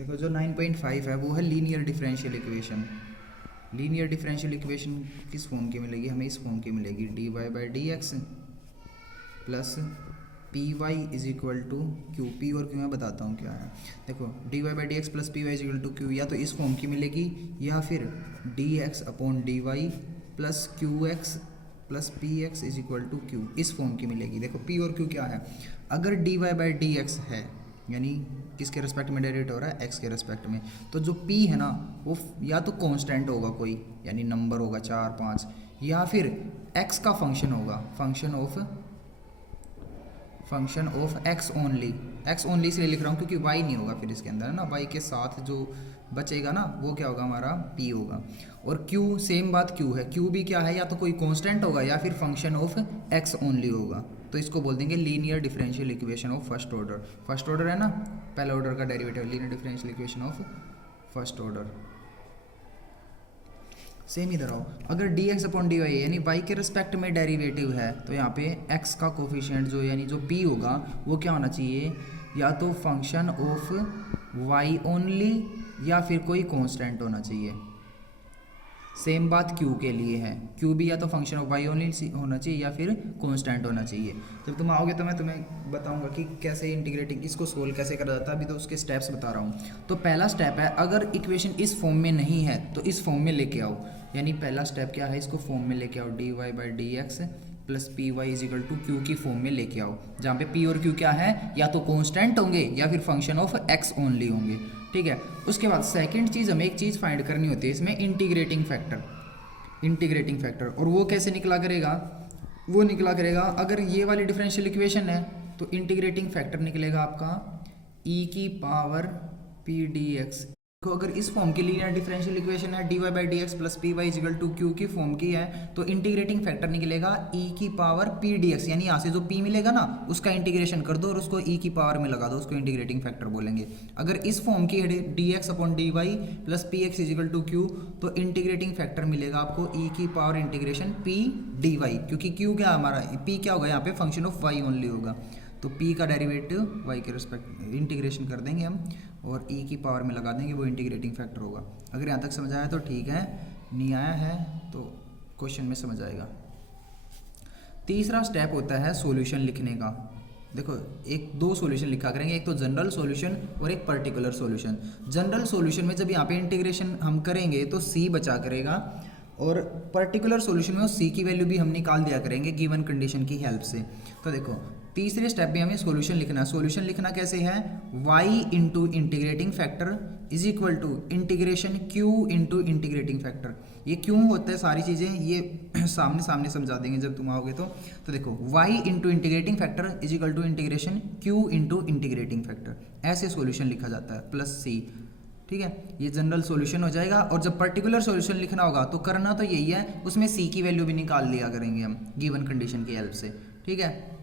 देखो जो 9.5 है वो है linear differential equation. Linear differential equation किस फॉर्म की मिलेगी हमें? इस फॉर्म की मिलेगी dy by D x plus P Y is equal to Q. P और क्यू मैं बताता हूँ क्या है। देखो dy by D x plus P Y is equal to Q या तो इस फॉर्म की मिलेगी या फिर D x upon D Y plus Q X plus P X is equal to Q, इस फॉर्म की मिलेगी। देखो पी और क्यू क्या है, अगर D Y by D X है यानी किसके रेस्पेक्ट में डेरिवेट हो रहा है? एक्स के रेस्पेक्ट में, तो जो पी है ना वो या तो कांस्टेंट होगा कोई यानी नंबर होगा 4 5, या फिर एक्स का फंक्शन होगा, function of x only. X only इसलिए लिख रहा हूँ क्योंकि वाई नहीं होगा फिर इसके अंदर है ना, वाई के साथ जो बचेगा ना वो क्या होगा हमारा? पी होगा। और क्यू सेम बात, क्यू है, क्यू भी क्या है या तो कोई कांस्टेंट होगा या फिर फंक्शन ऑफ एक्स ओनली होगा। तो इसको बोल देंगे linear differential equation of first order. First order है ना, पहला ऑर्डर का derivative, linear differential equation of first order. Same इधर आओ, अगर D x upon D Y यानी वाई के रिस्पेक्ट में डेरिवेटिव है तो यहाँ पे एक्स का कोफिशिएंट जो यानी जो पी होगा वो क्या होना चाहिए? या तो फंक्शन ऑफ वाई ओनली या फिर कोई कांस्टेंट होना चाहिए। सेम बात क्यू के लिए है, क्यू भी या तो फंक्शन ऑफ वाई ओनली होना चाहिए या फिर कांस्टेंट होना चाहिए। जब तुम आओगे तो मैं तुम्हें बताऊंगा कि कैसे इंटीग्रेटिंग इसको सोल्व कैसे करा जाता है, अभी तो उसके स्टेप्स बता रहा हूँ। तो पहला स्टेप है, अगर इक्वेशन इस फॉर्म में नहीं है तो इस फॉर्म में लेके आओ। यानी पहला स्टेप क्या है, इसको फॉर्म में लेके आओ, D Y by D x plus P Y is equal to Q की फॉर्म में लेके आओ, जहाँ पे पी और क्यू क्या है या तो कांस्टेंट होंगे या फिर फंक्शन ऑफ एक्स ओनली होंगे। ठीक है, उसके बाद सेकंड चीज़ हमें एक चीज़ फाइंड करनी होती है इसमें, इंटीग्रेटिंग फैक्टर। और वो कैसे निकला करेगा? वो निकला करेगा अगर ये वाली डिफरेंशियल इक्वेशन है तो इंटीग्रेटिंग फैक्टर निकलेगा आपका e की पावर पी डी एक्स। तो अगर इस फॉर्म की लीनियर डिफरेंशियल इक्वेशन है d Y by D x plus P y is equal to Q की फॉर्म की है तो इंटीग्रेटिंग फैक्टर निकलेगा e की पावर पी डी एक्स, यानी यहाँ से जो p मिलेगा ना उसका इंटीग्रेशन कर दो और उसको e की पावर में लगा दो, उसको इंटीग्रेटिंग फैक्टर बोलेंगे। अगर इस फॉर्म की है d x upon D Y plus P x is equal to q तो इंटीग्रेटिंग फैक्टर मिलेगा आपको e की power integration p d y, क्योंकि q क्या हमारा p क्या होगा यहाँ पे? फंक्शन ऑफ y ओनली होगा। तो p का डेरिवेटिव y के रिस्पेक्ट इंटीग्रेशन कर देंगे हम और e की पावर में लगा देंगे, वो इंटीग्रेटिंग फैक्टर होगा। अगर यहाँ तक समझ आया तो ठीक है, नहीं आया है तो क्वेश्चन में समझ आएगा। तीसरा स्टेप होता है सॉल्यूशन लिखने का। देखो एक दो सॉल्यूशन लिखा करेंगे, एक तो जनरल सॉल्यूशन और एक पर्टिकुलर सॉल्यूशन। जनरल सॉल्यूशन में जब यहाँ पे इंटीग्रेशन हम करेंगे तो c बचा करेगा और पर्टिकुलर सॉल्यूशन में उस c की वैल्यू भी हम निकाल दिया करेंगे गिवन कंडीशन की हेल्प से। तो देखो तीसरे स्टेप में हमें सॉल्यूशन लिखना है। सॉल्यूशन लिखना कैसे है? y into integrating factor is equal to integration q into integrating factor. ये क्यों होता है सारी चीज़ें ये सामने सामने समझा देंगे जब तुम आओगे तो देखो y into integrating factor is equal to integration q into integrating factor, ऐसे सॉल्यूशन लिखा जाता है प्लस c। ठीक है, ये जनरल सॉल्यूशन हो जाएगा। और जब पर्टिकुलर सॉल्यूशन लिखना होगा तो करना तो यही है, उसमें c की वैल्यू भी निकाल लिया करेंगे हम गिवन कंडीशन की हेल्प से। ठीक है,